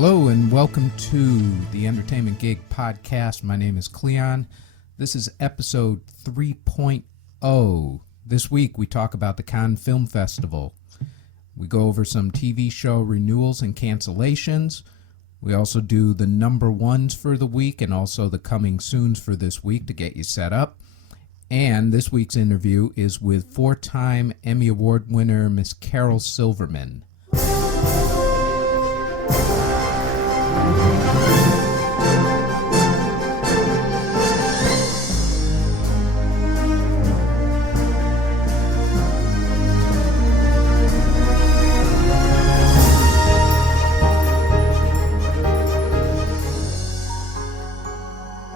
Hello and welcome to the Entertainment Gig podcast. My name is Cleon. This is episode 3.0. This week we talk about the Cannes Film Festival. We go over some TV show renewals and cancellations. We also do the number ones for the week and also the coming soons for this week to get you set up. And this week's interview is with four-time Emmy Award winner Miss Carol Silverman.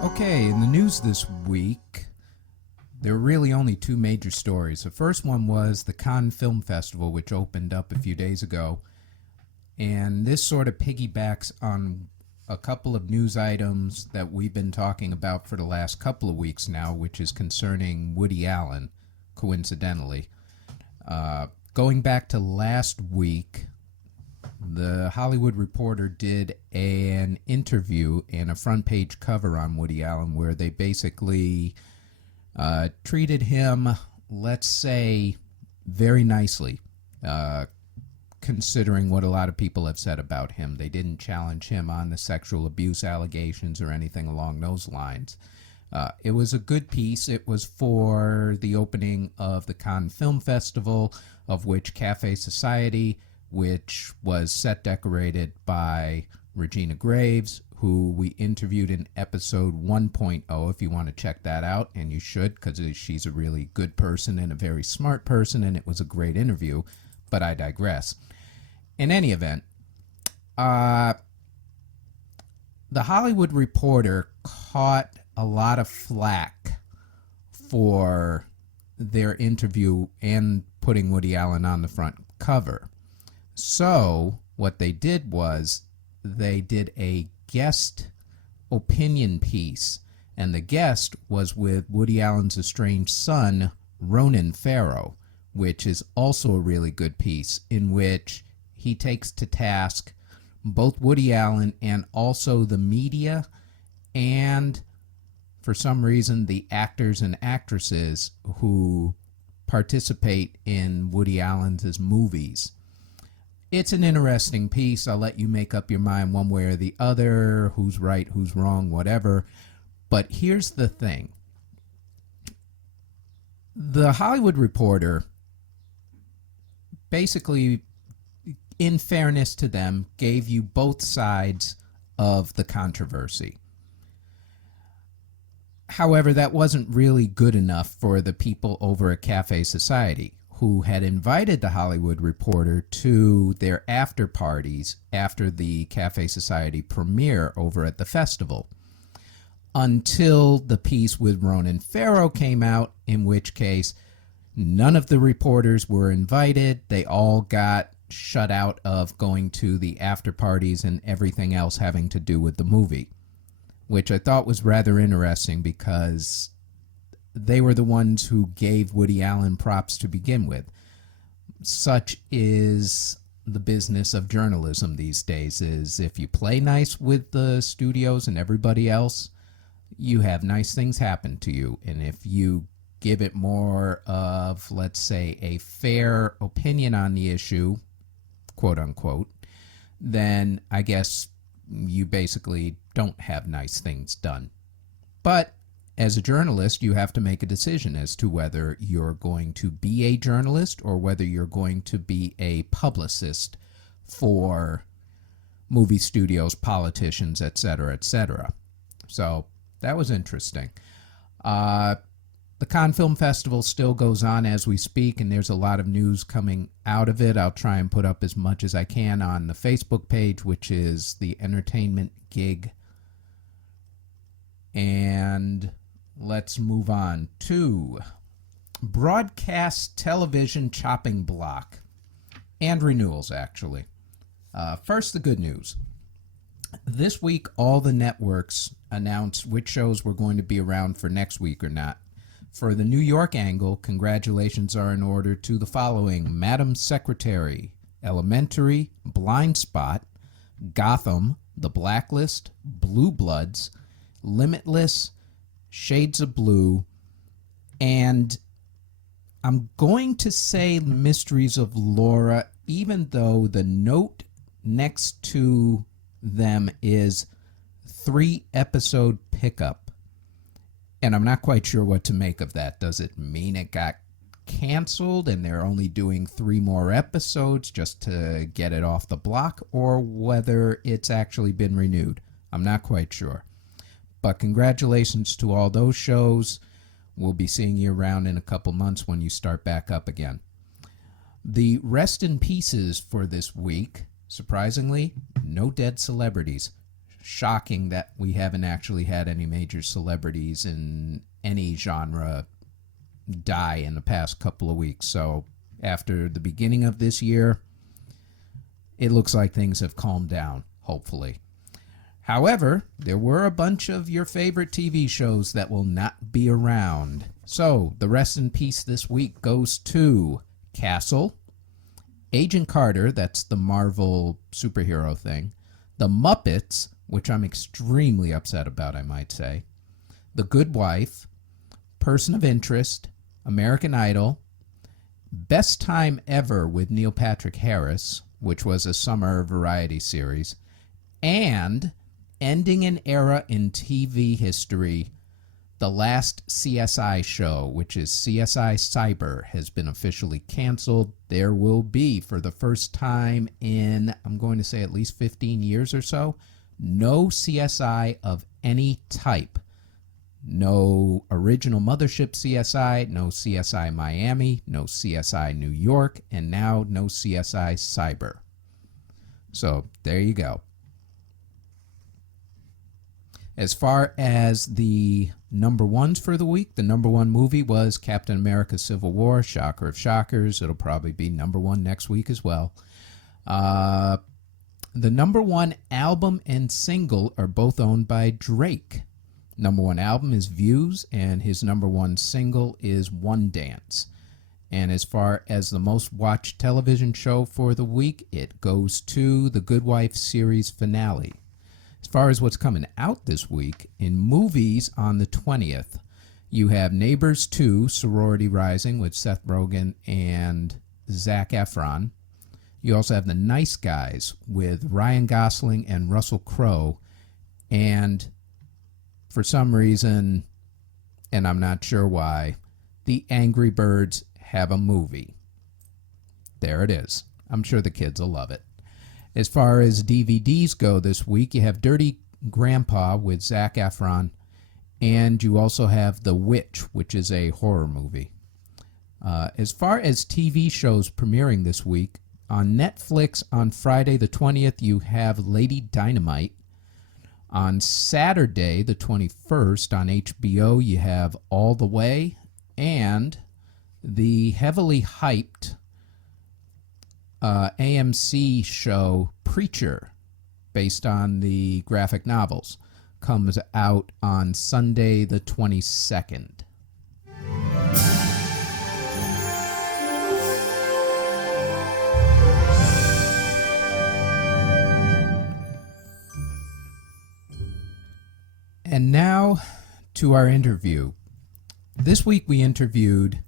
Okay, in the news this week, there were really only two major stories. The first one was the Cannes Film Festival, which opened up a few days ago. And this sort of piggybacks on a couple of news items that we've been talking about for the last couple of weeks now, which is concerning Woody Allen, coincidentally. Going back to last week, the Hollywood Reporter did an interview and a front page cover on Woody Allen where they basically treated him, let's say, very nicely, considering what a lot of people have said about him. They didn't challenge him on the sexual abuse allegations or anything along those lines. It was a good piece. It was for the opening of the Cannes Film Festival, of which Cafe Society, which was set decorated by Regina Graves, who we interviewed in episode 1.0, if you want to check that out, and you should, because she's a really good person and a very smart person, and it was a great interview, but I digress. In any event, the Hollywood Reporter caught a lot of flack for their interview and putting Woody Allen on the front cover. So what they did was they did a guest opinion piece, and the guest was with Woody Allen's estranged son, Ronan Farrow, which is also a really good piece in which he takes to task both Woody Allen and also the media and, for some reason, the actors and actresses who participate in Woody Allen's movies. It's an interesting piece. I'll let you make up your mind one way or the other, who's right, who's wrong, whatever. But here's the thing. The Hollywood Reporter basically, in fairness to them, gave you both sides of the controversy. However, that wasn't really good enough for the people over at Cafe Society, who had invited the Hollywood Reporter to their after parties after the Cafe Society premiere over at the festival, until the piece with Ronan Farrow came out, in which case none of the reporters were invited. They all got shut out of going to the after parties and everything else having to do with the movie, which I thought was rather interesting because they were the ones who gave Woody Allen props to begin with. Such is the business of journalism these days, is if you play nice with the studios and everybody else, you have nice things happen to you. And if you give it more of, let's say, a fair opinion on the issue, quote unquote, then I guess you basically don't have nice things done. But as a journalist, you have to make a decision as to whether you're going to be a journalist or whether you're going to be a publicist for movie studios, politicians, etc., etc. So that was interesting. The Cannes Film Festival still goes on as we speak, and there's a lot of news coming out of it. I'll try and put up as much as I can on the Facebook page, which is the Entertainment Gig. And let's move on to broadcast television chopping block and renewals, actually. First, the good news. This week, all the networks announced which shows were going to be around for next week or not. For the New York angle, congratulations are in order to the following: Madam Secretary, Elementary, Blind Spot, Gotham, The Blacklist, Blue Bloods, Limitless, Shades of Blue, and I'm going to say Mysteries of Laura, even though the note next to them is 3-episode pickup. And I'm not quite sure what to make of that. Does it mean it got canceled and they're only doing 3 more episodes just to get it off the block, or whether it's actually been renewed? I'm not quite sure. But congratulations to all those shows. We'll be seeing you around in a couple months when you start back up again. The rest in pieces for this week, surprisingly, no dead celebrities. Shocking that we haven't actually had any major celebrities in any genre die in the past couple of weeks. So after the beginning of this year, it looks like things have calmed down, hopefully. However, there were a bunch of your favorite TV shows that will not be around. So the rest in peace this week goes to Castle, Agent Carter, that's the Marvel superhero thing, The Muppets, which I'm extremely upset about, I might say, The Good Wife, Person of Interest, American Idol, Best Time Ever with Neil Patrick Harris, which was a summer variety series, and ending an era in TV history, the last CSI show, which is CSI Cyber, has been officially canceled. There will be, for the first time in, I'm going to say at least 15 years or so, no CSI of any type. No original mothership CSI, no CSI Miami, no CSI New York, and now no CSI Cyber. So there you go. As far as the number ones for the week, the number one movie was Captain America Civil War, shocker of shockers. It'll probably be number one next week as well. The number one album and single are both owned by Drake. Number one album is Views, and his number one single is One Dance. And as far as the most watched television show for the week, it goes to The Good Wife series finale. As far as what's coming out this week, in movies on the 20th, you have Neighbors 2, Sorority Rising with Seth Rogen and Zac Efron. You also have The Nice Guys with Ryan Gosling and Russell Crowe. And for some reason, and I'm not sure why, The Angry Birds have a movie. There it is. I'm sure the kids will love it. As far as DVDs go this week, you have Dirty Grandpa with Zac Efron, and you also have The Witch, which is a horror movie. As far as TV shows premiering this week, on Netflix on Friday the 20th, you have Lady Dynamite. On Saturday the 21st on HBO, you have All the Way, and the heavily hyped AMC show Preacher, based on the graphic novels, comes out on Sunday the 22nd. And now to our interview. This week we interviewed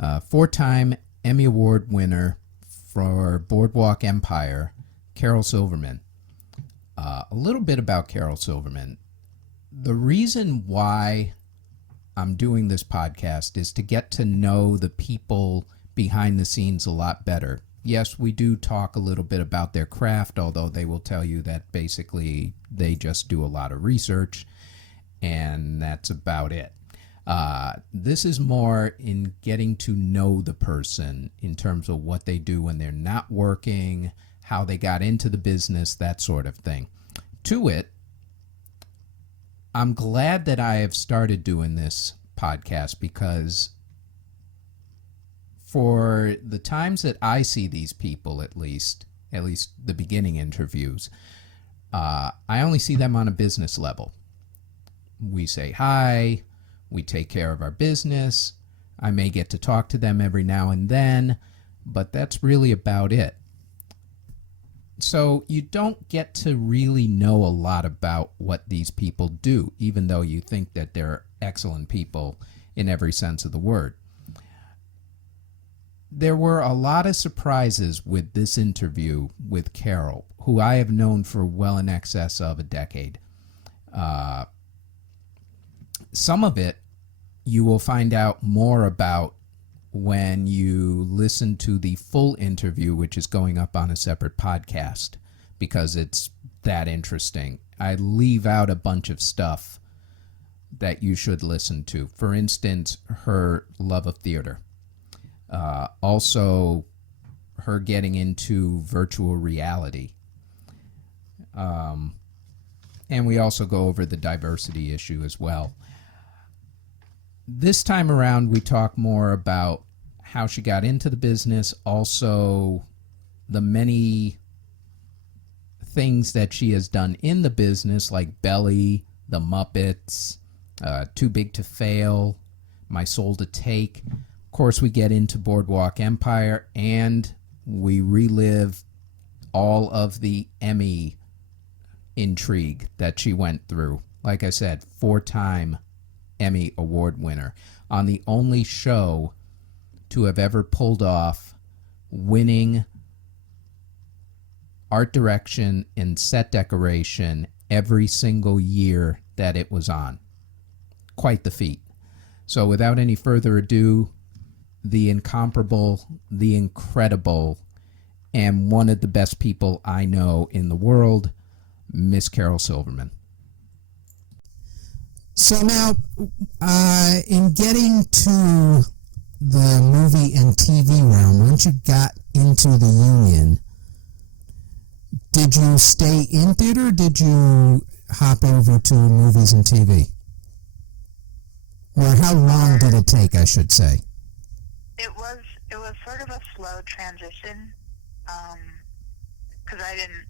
4-time Emmy Award winner for Boardwalk Empire, Carol Silverman. A little bit about Carol Silverman. The reason why I'm doing this podcast is to get to know the people behind the scenes a lot better. Yes, we do talk a little bit about their craft, although they will tell you that basically they just do a lot of research, and that's about it. This is more in getting to know the person in terms of what they do when they're not working, how they got into the business, that sort of thing. To it, I'm glad that I have started doing this podcast, because for the times that I see these people, at least the beginning interviews, I only see them on a business level. We say hi, we take care of our business, I may get to talk to them every now and then, but that's really about it. So you don't get to really know a lot about what these people do, even though you think that they're excellent people in every sense of the word. There were a lot of surprises with this interview with Carol, who I have known for well in excess of a decade. Some of it you will find out more about when you listen to the full interview, which is going up on a separate podcast, because it's that interesting. I leave out a bunch of stuff that you should listen to. For instance, her love of theater. Also, her getting into virtual reality. And we also go over the diversity issue as well. This time around, we talk more about how she got into the business, also the many things that she has done in the business, like Belly, the Muppets, Too Big to Fail, My Soul to Take. Of course, we get into Boardwalk Empire, and we relive all of the Emmy intrigue that she went through. Like I said, 4-time Emmy Award winner on the only show to have ever pulled off winning art direction and set decoration every single year that it was on. Quite the feat. So without any further ado, the incomparable, the incredible, and one of the best people I know in the world, Miss Carol Silverman. So now, in getting to the movie and TV realm, once you got into the union, did you stay in theater or did you hop over to movies and TV? Or how long did it take, I should say? It was sort of a slow transition, because I didn't.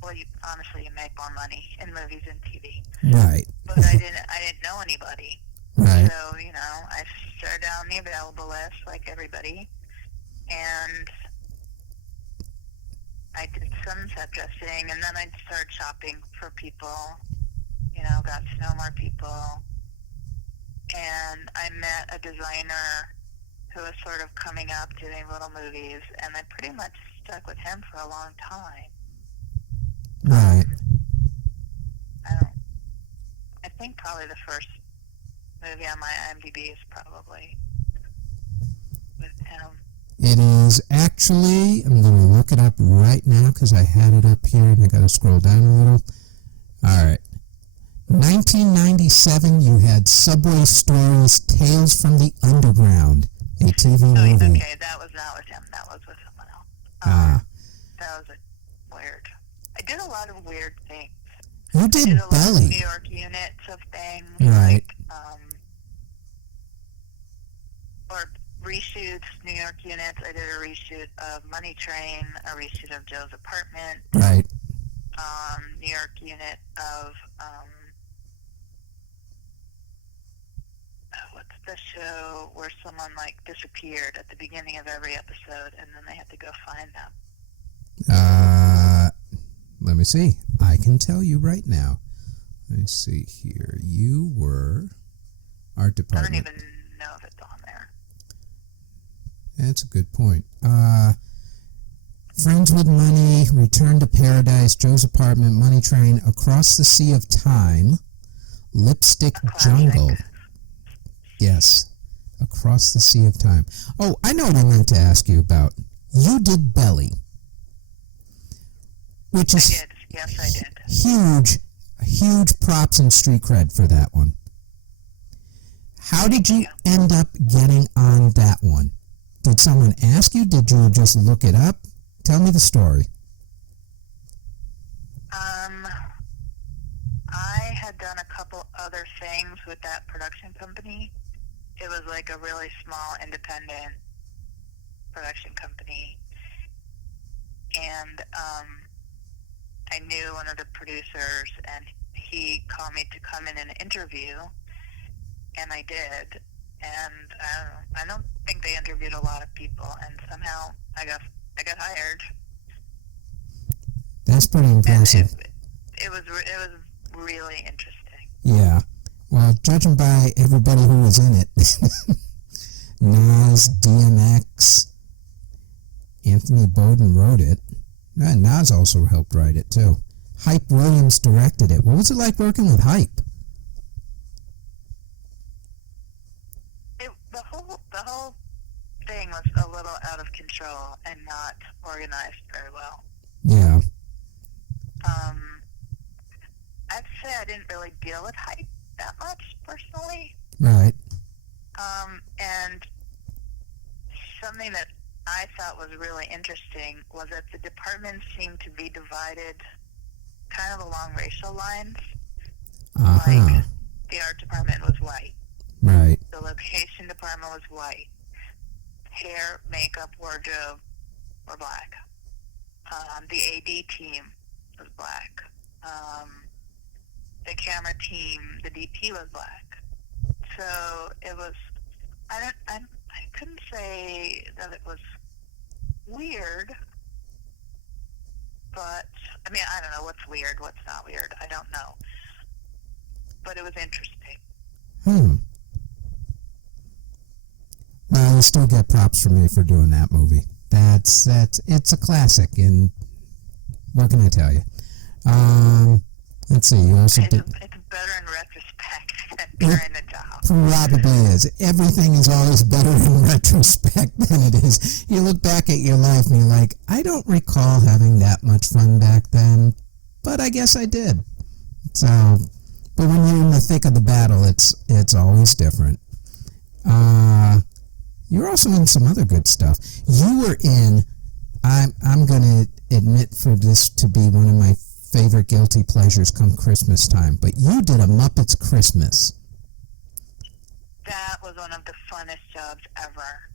Well, honestly, you make more money in movies and TV. Right. But I didn't know anybody. Right. So, I started down the available list like everybody, and I did some set dressing, and then I started shopping for people, got to know more people, and I met a designer who was sort of coming up doing little movies, and I pretty much stuck with him for a long time. Right. I think probably the first movie on my IMDb is probably with him. It is actually, I'm going to look it up right now because I had it up here and I got to scroll down a little. All right. 1997, you had Subway Stories, Tales from the Underground, a TV movie. Okay, that was not with him. That was with someone else. That was weird. I did a lot of weird things. You did I did a Belly. lot of New York units of things. Right. Or reshoots, New York units. I did a reshoot of Money Train, a reshoot of Joe's Apartment. Right. New York unit of, what's the show where someone, disappeared at the beginning of every episode, and then they had to go find them? Let me see. I can tell you right now. Let me see here. You were art department. I don't even know if it's on there. That's a good point. Friends with Money, Return to Paradise, Joe's Apartment, Money Train, Across the Sea of Time, Lipstick Jungle. Yes, Across the Sea of Time. Oh, I know what I meant to ask you about. You did Belly. Which is I did. Yes, I did. huge props and street cred for that one. How did you end up getting on that one? Did someone ask you? Did you just look it up? Tell me the story. I had done a couple other things with that production company. It was like a really small independent production company. And I knew one of the producers, and he called me to come in and interview, and I did. And I don't think they interviewed a lot of people, and somehow I got hired. That's pretty impressive. It was really interesting. Yeah. Well, judging by everybody who was in it, Nas, DMX, Anthony Bowden wrote it. Nas also helped write it, too. Hype Williams directed it. What was it like working with Hype? The whole thing was a little out of control and not organized very well. Yeah. I'd say I didn't really deal with Hype that much personally. Right. And something that I thought was really interesting was that the departments seemed to be divided kind of along racial lines. Uh-huh. Like, the art department was white. Right. The location department was white. Hair, makeup, wardrobe were black. The AD team was black. The camera team, the DP was black. So it was, I couldn't say that it was weird, but, I mean, I don't know what's weird, what's not weird. I don't know. But it was interesting. Well, you still get props from me for doing that movie. It's a classic, and what can I tell you? Let's see, you also did... It's better in retrospect than during the job. Probably is. Everything is always better in retrospect than it is. You look back at your life and you're like, I don't recall having that much fun back then, but I guess I did. So, but when you're in the thick of the battle, it's always different. You're also in some other good stuff. You were in, I'm going to admit for this to be one of my favorite guilty pleasures come Christmas time, but you did a Muppets Christmas. That was one of the funnest jobs ever.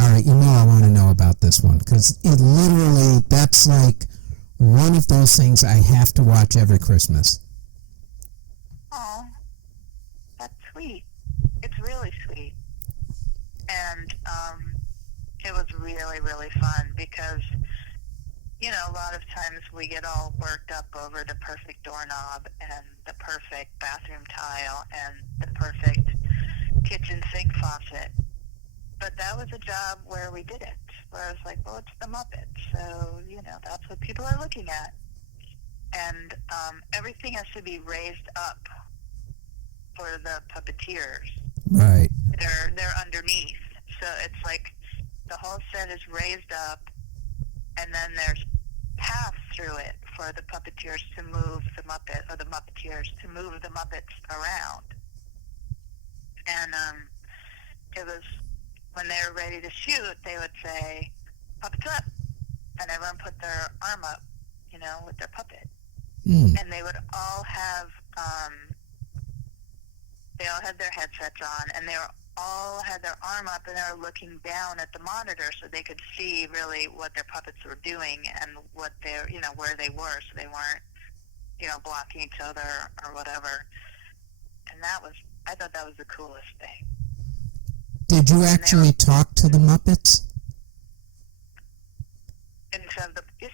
All right, I want to know about this one, because it literally, that's like one of those things I have to watch every Christmas. Oh, that's sweet. It's really sweet. And it was really, really fun because, a lot of times we get all worked up over the perfect doorknob and the perfect bathroom tile and the perfect kitchen sink faucet. But that was a job where we did it, where I was like, well, it's the Muppets, so, that's what people are looking at. And everything has to be raised up for the puppeteers. Right. They're underneath. So it's like the whole set is raised up, and then there's paths through it for the puppeteers to move the Muppet, or the Muppeteers to move the Muppets around. And it was, when they were ready to shoot, they would say, Puppets up! And everyone put their arm up, with their puppet. And they would all have, they all had their headsets on, and they all had their arm up, and they were looking down at the monitor so they could see really what their puppets were doing and what they're, where they were, so they weren't, blocking each other or whatever. And I thought that was the coolest thing. Did you actually talk to the Muppets?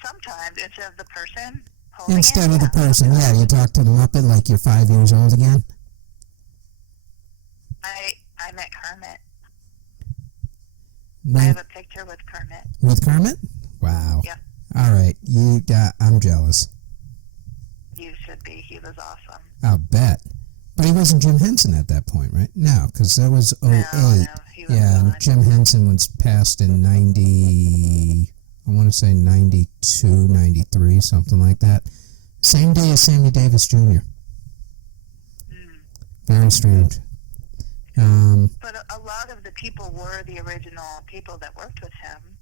Sometimes, instead of the person holding Instead of the person, yeah, you talk to the Muppet like you're 5 years old again? I met Kermit. When, I have a picture with Kermit. With Kermit? Wow. Yeah. All right. I'm jealous. You should be. He was awesome. I'll bet. But he wasn't Jim Henson at that point, right? No, because that was 08. No, he was yeah, gone. and Jim Henson was passed in 90, I want to say 92, 93, something like that. Same day as Sammy Davis Jr. Very strange. But a lot of the people were the original people that worked with him.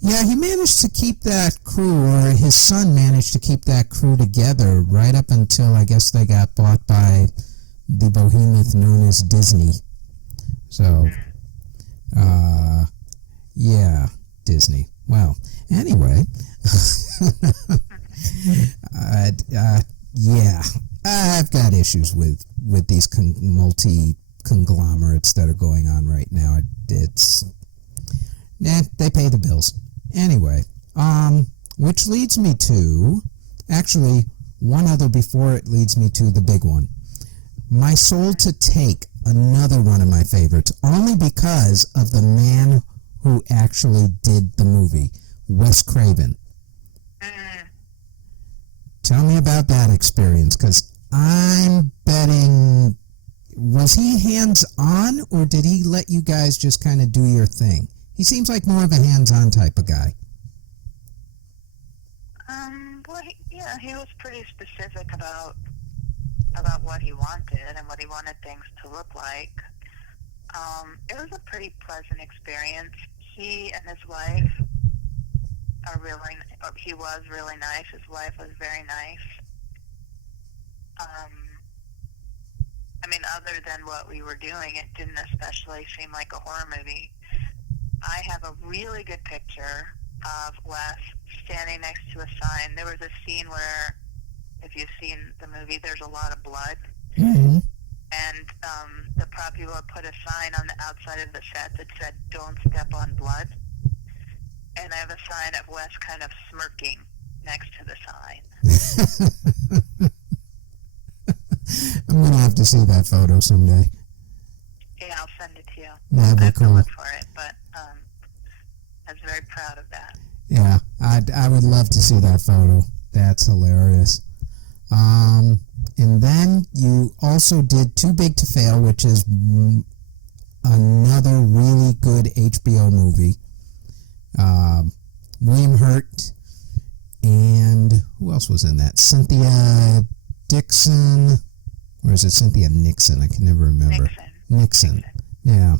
Yeah, he managed to keep that crew, or his son managed to keep that crew together right up until I guess they got bought by the behemoth known as Disney. So, yeah, Disney. Well, anyway, yeah, I've got issues with these multi-conglomerates that are going on right now. They pay the bills. Anyway, Which leads me to, actually, one other before it leads me to the big one. My Soul to Take, another one of my favorites, only because of the man who actually did the movie, Wes Craven. Tell me about that experience, because I'm betting, was he hands-on, or did he let you guys just kind of do your thing? He seems like more of a hands-on type of guy. Well, he was pretty specific about what he wanted and what he wanted things to look like. It was a pretty pleasant experience. He and his wife he was really nice. His wife was very nice. I mean, other than what we were doing, it didn't especially seem like a horror movie. I have a really good picture of Wes standing next to a sign. There was a scene where, if you've seen the movie, there's a lot of blood. Mm-hmm. And the prop people had put a sign on the outside of the set that said, "Don't step on blood." And I have a sign of Wes kind of smirking next to the sign. I'm going to have to see that photo someday. Yeah, I'll send it to you. That'd be I have to cool. look for it, but I was very proud of that. Yeah, I would love to see that photo. That's hilarious. And then you also did Too Big to Fail, which is another really good HBO movie. William Hurt, and who else was in that? Cynthia Dixon, or is it Cynthia Nixon? I can never remember. Nixon. Yeah.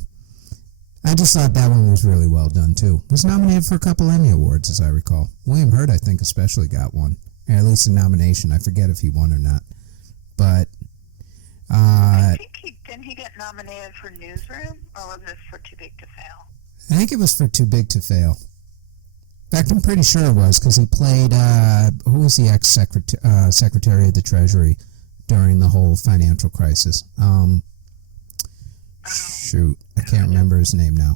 I just thought that one was really well done, too. Was nominated for a couple Emmy Awards, as I recall. William Hurt, I think, especially got one. Or at least a nomination. I forget if he won or not. But, I think didn't he get nominated for Newsroom, or was it for Too Big to Fail? I think it was for Too Big to Fail. In fact, I'm pretty sure it was, because he played, who was the ex-secretary of the Treasury during the whole financial crisis? Shoot, I can't remember his name now.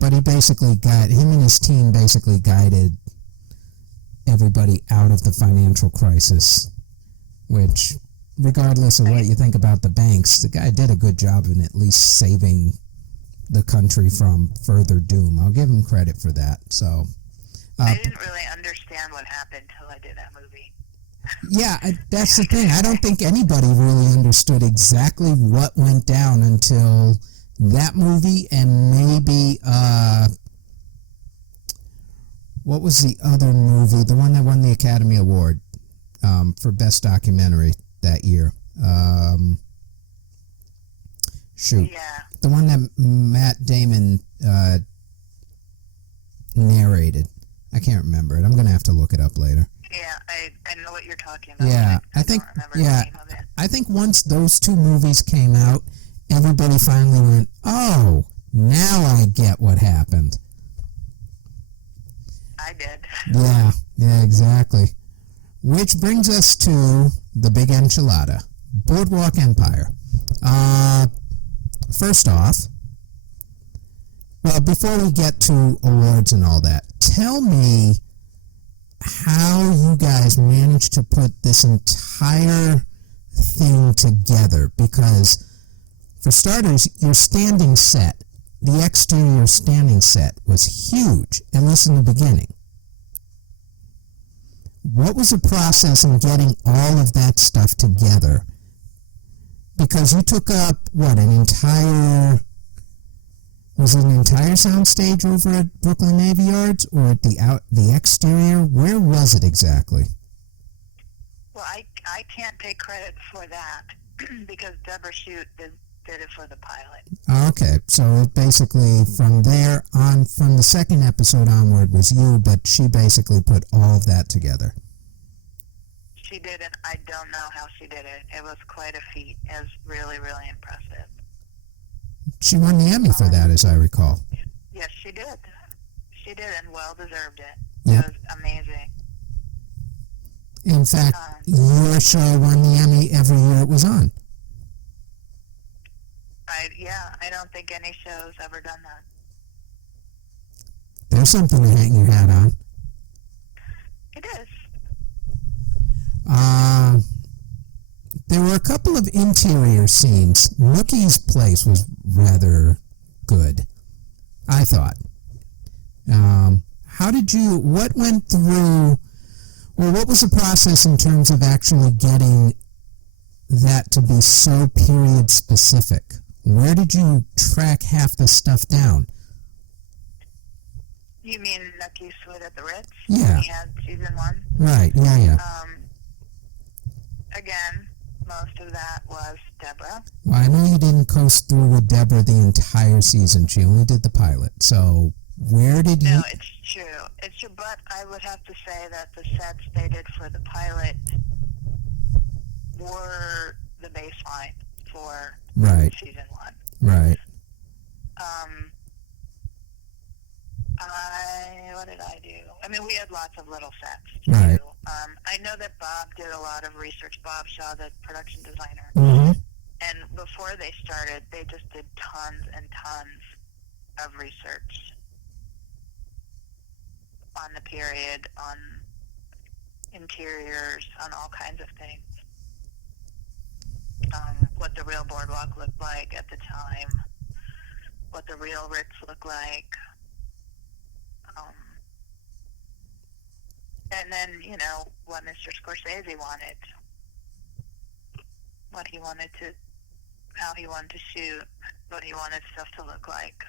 But he basically him and his team basically guided everybody out of the financial crisis, which, regardless of what you think about the banks, the guy did a good job in at least saving the country from further doom. I'll give him credit for that. So I didn't really understand what happened till I did that movie. Yeah, that's the thing. I don't think anybody really understood exactly what went down until that movie, and maybe what was the other movie? The one that won the Academy Award for Best Documentary that year. Shoot. Yeah. The one that Matt Damon narrated. I can't remember it. I'm going to have to look it up later. Yeah, I know what you're talking about. Yeah, I think the name of it. I think once those two movies came out, everybody finally went, "Oh, now I get what happened." I did. Yeah, exactly. Which brings us to the big enchilada, Boardwalk Empire. First off, well, before we get to awards and all that, tell me how you guys managed to put this entire thing together, because for starters, your standing set, the exterior standing set, was huge, at least in the beginning. What was the process in getting all of that stuff together? Because you took up, was it an entire soundstage over at Brooklyn Navy Yards, or at the exterior? Where was it exactly? Well, I can't take credit for that because Deborah Shute did it for the pilot. Okay, so basically from there on, from the second episode onward was you, but she basically put all of that together. She did it. I don't know how she did it. It was quite a feat. It was really, really impressive. She won the Emmy for that, as I recall. Yes, she did. She did, and well deserved it. Yep. It was amazing. In fact, your show won the Emmy every year it was on. I don't think any show's ever done that. There's something to hang your hat on. There were a couple of interior scenes. Nookie's place was rather good, I thought. What went through, or what was the process in terms of actually getting that to be so period specific? Where did you track half the stuff down? You mean Nucky Sweet at the Ritz? Yeah. We had season 1. Right, yeah. Again, most of that was Deborah. Well, I know you didn't coast through with Deborah the entire season. She only did the pilot. So where did you... No, it's true. It's true, but I would have to say that the sets they did for the pilot were the baseline for season 1. Right. What did I do? I mean, we had lots of little sets. Right. I know that Bob did a lot of research. Bob Shaw, the production designer. Mm-hmm. And before they started, they just did tons and tons of research on the period, on interiors, on all kinds of things. What the real Boardwalk looked like at the time, what the real Ritz looked like. And then, what Mr. Scorsese wanted, how he wanted to shoot, what he wanted stuff to look like.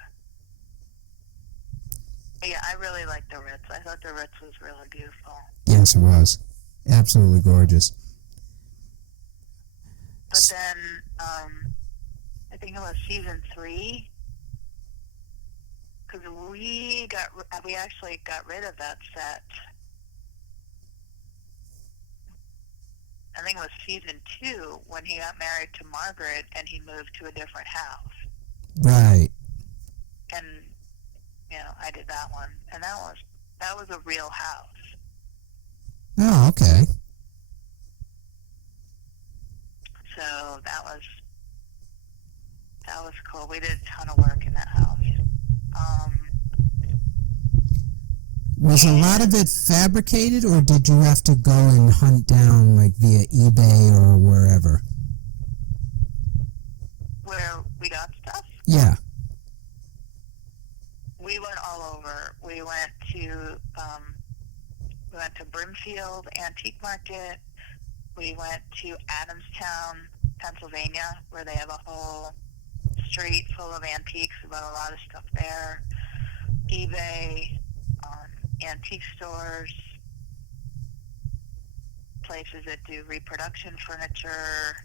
But yeah, I really liked the Ritz. I thought the Ritz was really beautiful. Yes, it was. Absolutely gorgeous. But then, I think it was season 3, because we actually got rid of that set. I think it was season 2 when he got married to Margaret and he moved to a different house. Right. And, I did that one. And that was a real house. Oh, okay. So that was cool. We did a ton of work in that house. Was a lot of it fabricated, or did you have to go and hunt down, like, via eBay or wherever? Where we got stuff? Yeah. We went all over. We went to Brimfield Antique Market. We went to Adamstown, Pennsylvania, where they have a whole street full of antiques. We bought a lot of stuff there. eBay, antique stores, places that do reproduction furniture.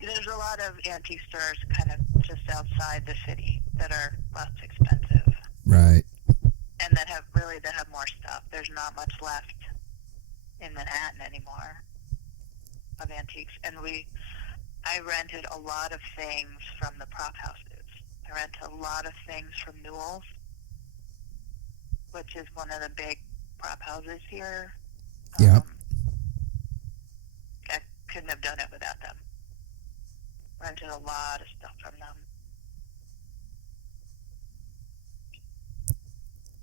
There's a lot of antique stores kind of just outside the city that are less expensive. Right. And that have more stuff. There's not much left in Manhattan anymore of antiques. And I rented a lot of things from the prop houses. I rented a lot of things from Newell's, which is one of the big prop houses here. Yep. I couldn't have done it without them. Rented a lot of stuff from them.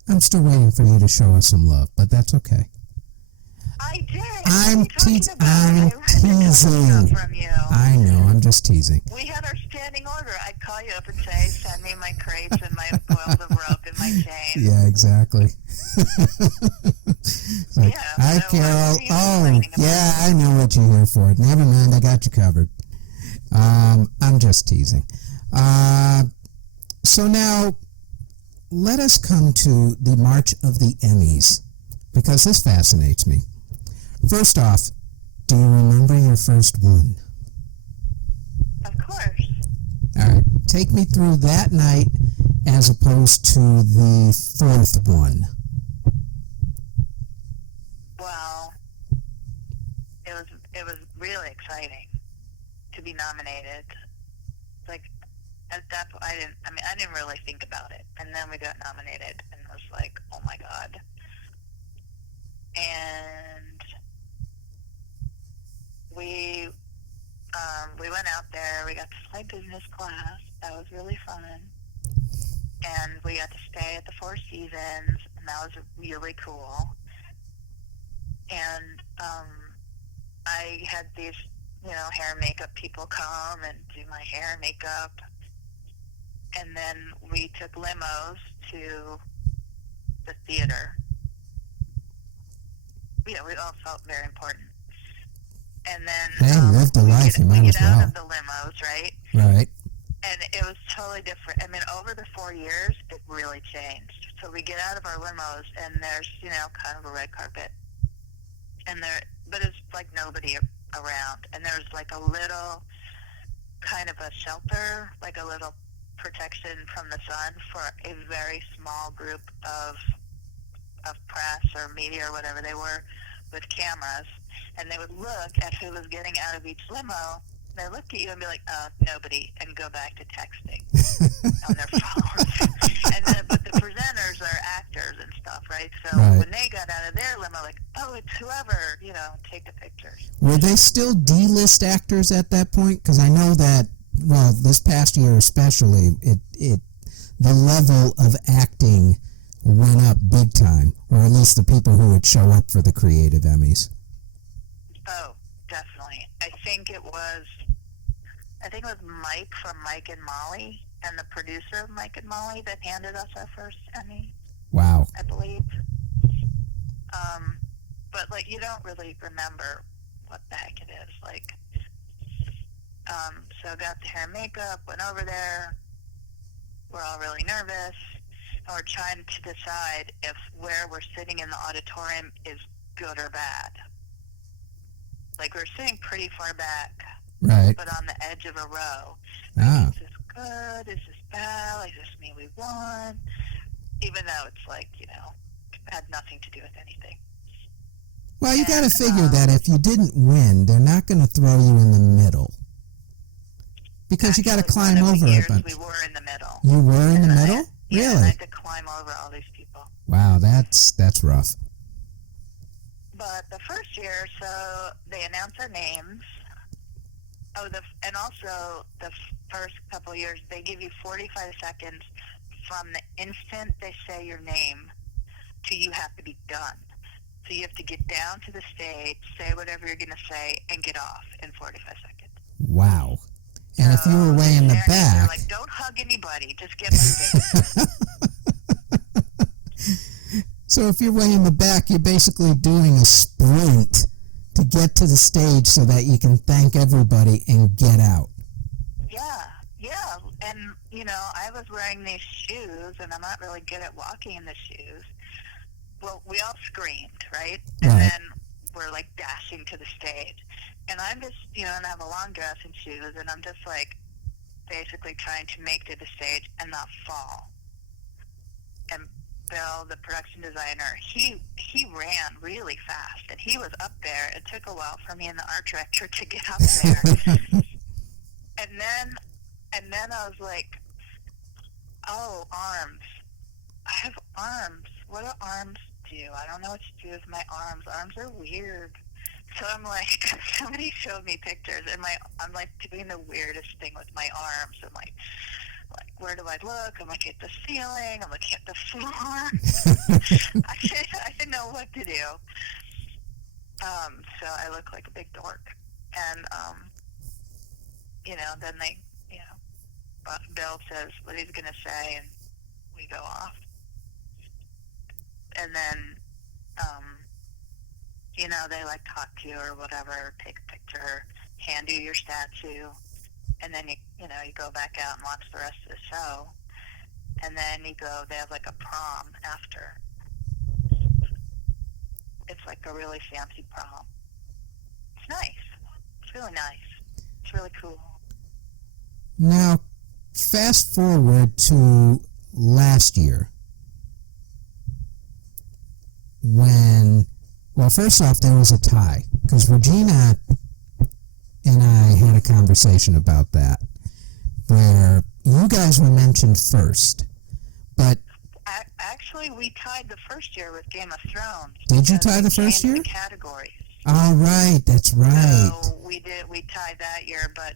I'm still waiting for you to show us some love, but that's okay. I did. I'm teasing. From you. I know. I'm just teasing. We had our standing order. I'd call you up and say, "Send me my crates and my coils of rope and my chain." Yeah, exactly. Like, Yeah, hi, so Carol. what are you Oh, complaining about? yeah, I know what you're here for. Never mind, I got you covered. I'm just teasing. So now, let us come to the March of the Emmys, because this fascinates me. First off, do you remember your first one? Of course. All right, take me through that night as opposed to the fourth one. Well, it was really exciting to be nominated. Like, at that point, I didn't really think about it. And then we got nominated and it was like, oh my God. And we went out there, we got to fly business class. That was really fun. And we got to stay at the Four Seasons, and that was really cool. And I had these, hair and makeup people come and do my hair and makeup. And then we took limos to the theater. We all felt very important. And then hey, live the life, you might we as get out well. of the limos, right? Right. And it was totally different. I mean, over the 4 years, it really changed. So we get out of our limos, and there's, kind of a red carpet. But it's like nobody around. And there's like a little kind of a shelter, like a little protection from the sun for a very small group of press or media or whatever they were with cameras. And they would look at who was getting out of each limo. They look at you and be like, nobody, and go back to texting on their phones. But the presenters are actors and stuff, right? So when they got out of their limo, like, it's whoever, take the pictures. Were they still D-list actors at that point? Because I know that, well, this past year especially, the level of acting went up big time, or at least the people who would show up for the Creative Emmys. Oh, definitely. I think it was Mike from Mike and Molly and the producer of Mike and Molly that handed us our first Emmy. Wow. I believe. But like, you don't really remember what the heck it is. Like, so got the hair and makeup, went over there. We're all really nervous, and we're trying to decide if where we're sitting in the auditorium is good or bad. Like, we're sitting pretty far back, right, but on the edge of a row. Ah. Is this good? Is this bad? Like, does this mean we won? Even though it's like, had nothing to do with anything. Well, you got to figure that if you didn't win, they're not going to throw you in the middle. Because you got to climb over a bunch. We were in the middle. You were in the middle? Yeah, really? and I had to climb over all these people. Wow, that's rough. But the first year, so they announce our names. And also the first couple of years, they give you 45 seconds from the instant they say your name to you have to be done. So you have to get down to the stage, say whatever you're going to say, and get off in 45 seconds. Wow. And if you were way in the back... They're like, don't hug anybody, just get moving. So if you're way in the back, you're basically doing a sprint to get to the stage so that you can thank everybody and get out. Yeah. And, I was wearing these shoes, and I'm not really good at walking in the shoes. Well, we all screamed, right? And then we're, like, dashing to the stage. And I'm just, and I have a long dress and shoes, and I'm just, like, basically trying to make to the stage and not fall. And Bill, the production designer, he ran really fast, and he was up there. It took a while for me and the art director to get up there. and then I was like, oh, arms. I have arms. What do arms do? I don't know what to do with my arms. Arms are weird. So I'm like, somebody showed me pictures, and I'm like doing the weirdest thing with my arms. I'm like, where do I look? I'm looking at the ceiling. I'm looking at the floor. I didn't know what to do. So I look like a big dork. And, then they, Bill says what he's going to say, and we go off. And then, they like talk to you or whatever, take a picture, hand you your statue, and then you go back out and watch the rest of the show. And then they have like a prom after. It's like a really fancy prom. It's nice. It's really nice. It's really cool. Now, fast forward to last year. Well, first off, there was a tie, because Regina and I had a conversation about that, where you guys were mentioned first, but... Actually, we tied the first year with Game of Thrones. Did you tie the first year? The categories. Oh, right, that's right. So we tied that year, but,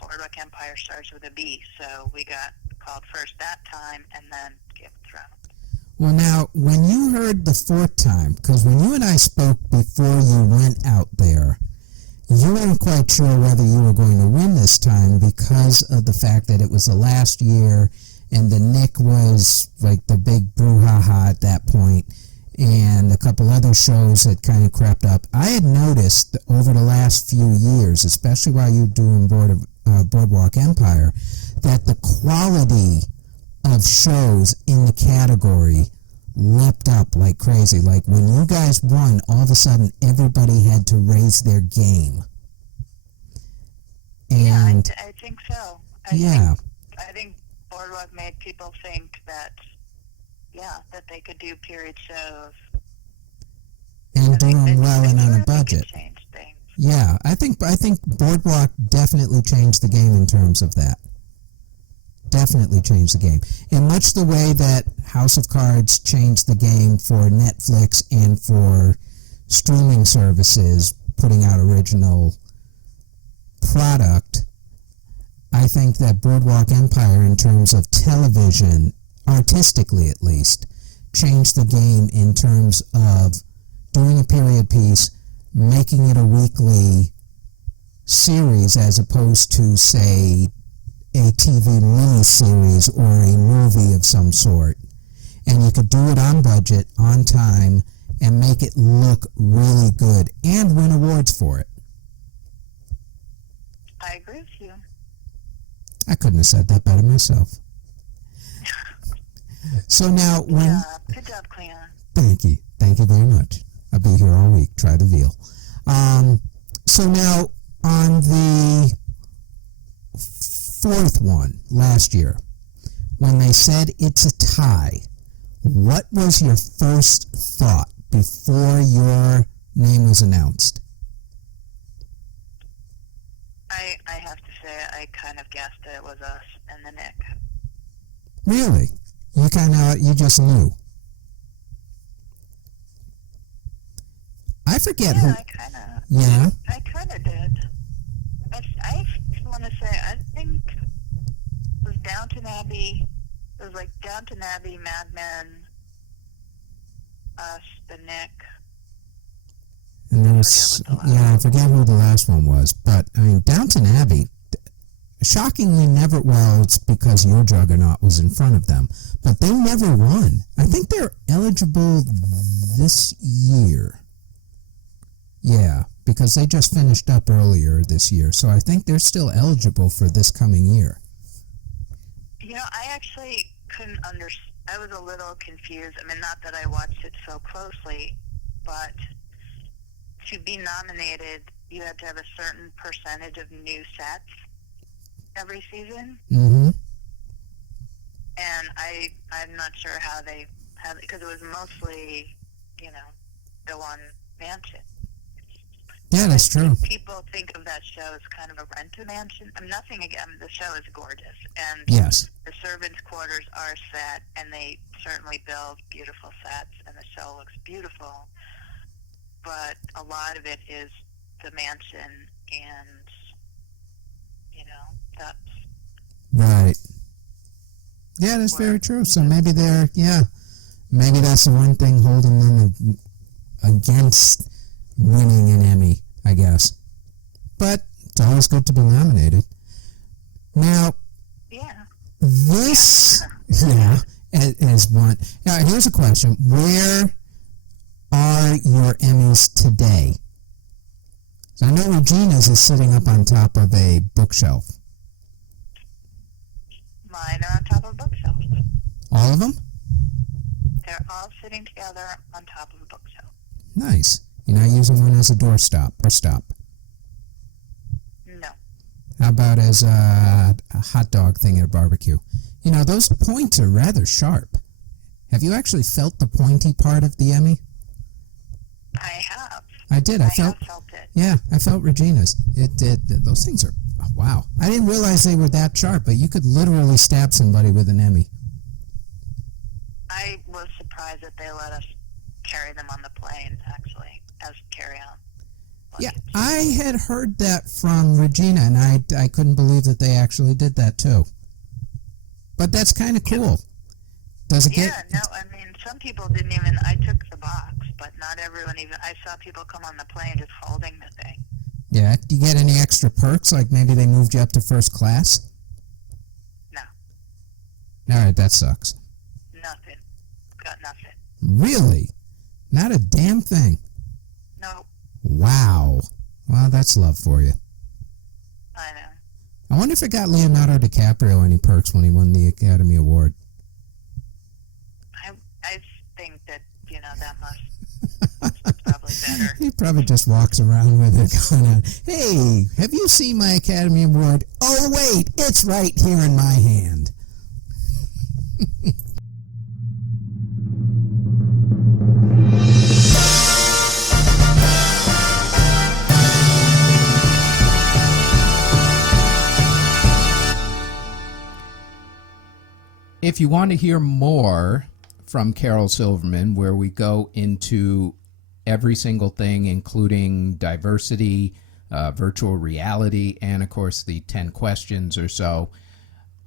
Boardwalk Empire starts with a B, so we got called first that time, and then Game of Thrones. Well, now, when you heard the fourth time, because when you and I spoke before you went out there, you weren't quite sure whether you were going to win this time because of the fact that it was the last year and the Nick was like the big brouhaha at that point, and a couple other shows that kind of crept up. I had noticed over the last few years, especially while you were doing Boardwalk Empire, that the quality of shows in the category leapt up like crazy. Like when you guys won, all of a sudden everybody had to raise their game. And yeah, I think so. I think Boardwalk made people think that, that they could do period shows. And do them well and on a really budget. Change things. Yeah, I think Boardwalk definitely changed the game in terms of that. Definitely changed the game. In much the way that House of Cards changed the game for Netflix and for streaming services putting out original product, I think that Boardwalk Empire, in terms of television, artistically at least, changed the game in terms of doing a period piece, making it a weekly series as opposed to, say, a TV miniseries or a movie of some sort. And you could do it on budget, on time, and make it look really good and win awards for it. I agree with you. I couldn't have said that better myself. So now, when... good job, Cleon. Thank you. Thank you very much. I'll be here all week. Try the veal. So now, on the fourth one last year, when they said it's a tie, what was your first thought before your name was announced? I have to say, I kind of guessed it was us and the Nick. Really? You just knew? I forget who... I kind of did. I want to say, I think it was Downton Abbey. It was like Downton Abbey, Mad Men, us, the Nick. And there was, I forget who the last one was. But, I mean, Downton Abbey, shockingly never, well, it's because your Juggernaut was in front of them. But they never won. I think they're eligible this year. Yeah, because they just finished up earlier this year. So I think they're still eligible for this coming year. I actually couldn't understand. I was a little confused. I mean, not that I watched it so closely, but to be nominated, you had to have a certain percentage of new sets every season. Mm-hmm. And I'm not sure how they have it, because it was mostly, the one mansion. Yeah, that's true. People think of that show as kind of a rent-a-mansion. I'm nothing again. The show is gorgeous, and yes, the servants' quarters are set, and they certainly build beautiful sets, and the show looks beautiful. But a lot of it is the mansion, and that's right. Yeah, that's very true. So maybe maybe that's the one thing holding them against winning an Emmy, I guess. But it's always good to be nominated. Now, this, is one. Now, here's a question. Where are your Emmys today? So I know Regina's is sitting up on top of a bookshelf. Mine are on top of a bookshelf. All of them? They're all sitting together on top of a bookshelf. Nice. You're not using one as a doorstop or stop? No. How about as a hot dog thing at a barbecue? Those points are rather sharp. Have you actually felt the pointy part of the Emmy? I have. I did. I have felt it. Yeah, I felt Regina's. It did. Those things are, wow. I didn't realize they were that sharp, but you could literally stab somebody with an Emmy. I was surprised that they let us carry them on the plane, actually, as carry-on. Yeah, I had heard that from Regina, and I couldn't believe that they actually did that, too. But that's kind of cool. Does it get... Yeah, no, I mean, some people didn't even, I took the box, but not everyone even, I saw people come on the plane just holding the thing. Yeah. Do you get any extra perks? Like maybe they moved you up to first class? No. All right, that sucks. Nothing. Got nothing. Really? Not a damn thing? No. Wow. Well, that's love for you. I know. I wonder if it got Leonardo DiCaprio any perks when he won the Academy Award. I think that, that must probably better. He probably just walks around with it going on, hey, have you seen my Academy Award? Oh, wait, it's right here in my hand. If you want to hear more from Carol Silverman, where we go into every single thing, including diversity, virtual reality, and, of course, the 10 questions or so,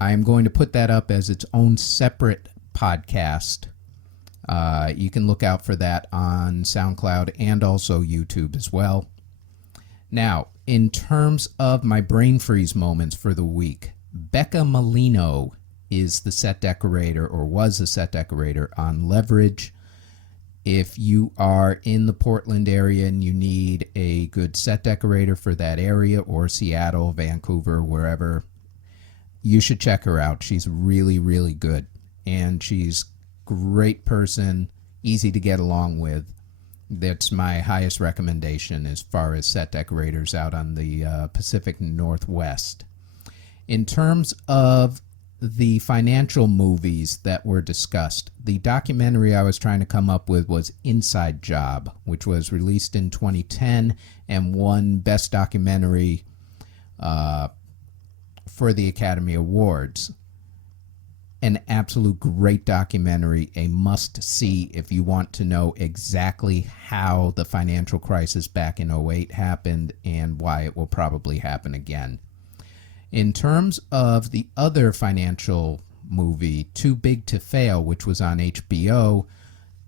I'm going to put that up as its own separate podcast. You can look out for that on SoundCloud and also YouTube as well. Now, in terms of my brain freeze moments for the week, Becca Molino is the set decorator, or was the set decorator on Leverage. If you are in the Portland area and you need a good set decorator for that area, or Seattle, Vancouver, wherever, you should check her out. She's really, really good. And she's a great person, easy to get along with. That's my highest recommendation as far as set decorators out on the Pacific Northwest. In terms of the financial movies that were discussed, the documentary I was trying to come up with was Inside Job, which was released in 2010 and won Best Documentary for the Academy Awards. An absolute great documentary, a must-see if you want to know exactly how the financial crisis back in 2008 happened and why it will probably happen again. In terms of the other financial movie, Too Big to Fail, which was on HBO,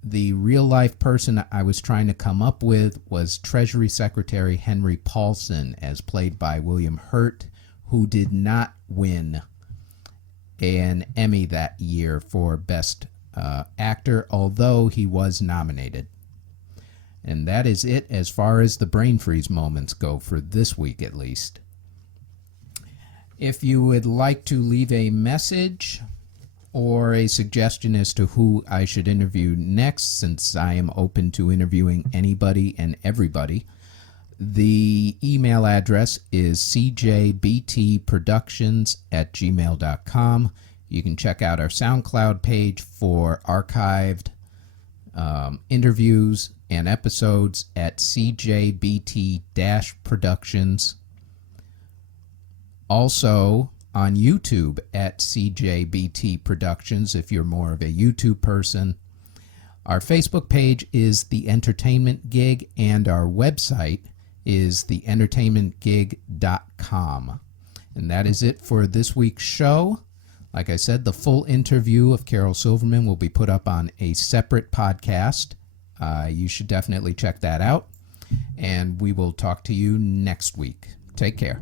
the real-life person I was trying to come up with was Treasury Secretary Henry Paulson, as played by William Hurt, who did not win an Emmy that year for Best Actor, although he was nominated. And that is it as far as the brain freeze moments go for this week, at least. If you would like to leave a message or a suggestion as to who I should interview next, since I am open to interviewing anybody and everybody, the email address is cjbtproductions@gmail.com. You can check out our SoundCloud page for archived interviews and episodes at cjbt-productions. Also on YouTube at CJBT Productions if you're more of a YouTube person. Our Facebook page is The Entertainment Gig, and our website is theentertainmentgig.com. And that is it for this week's show. Like I said, the full interview of Carol Silverman will be put up on a separate podcast. You should definitely check that out. And we will talk to you next week. Take care.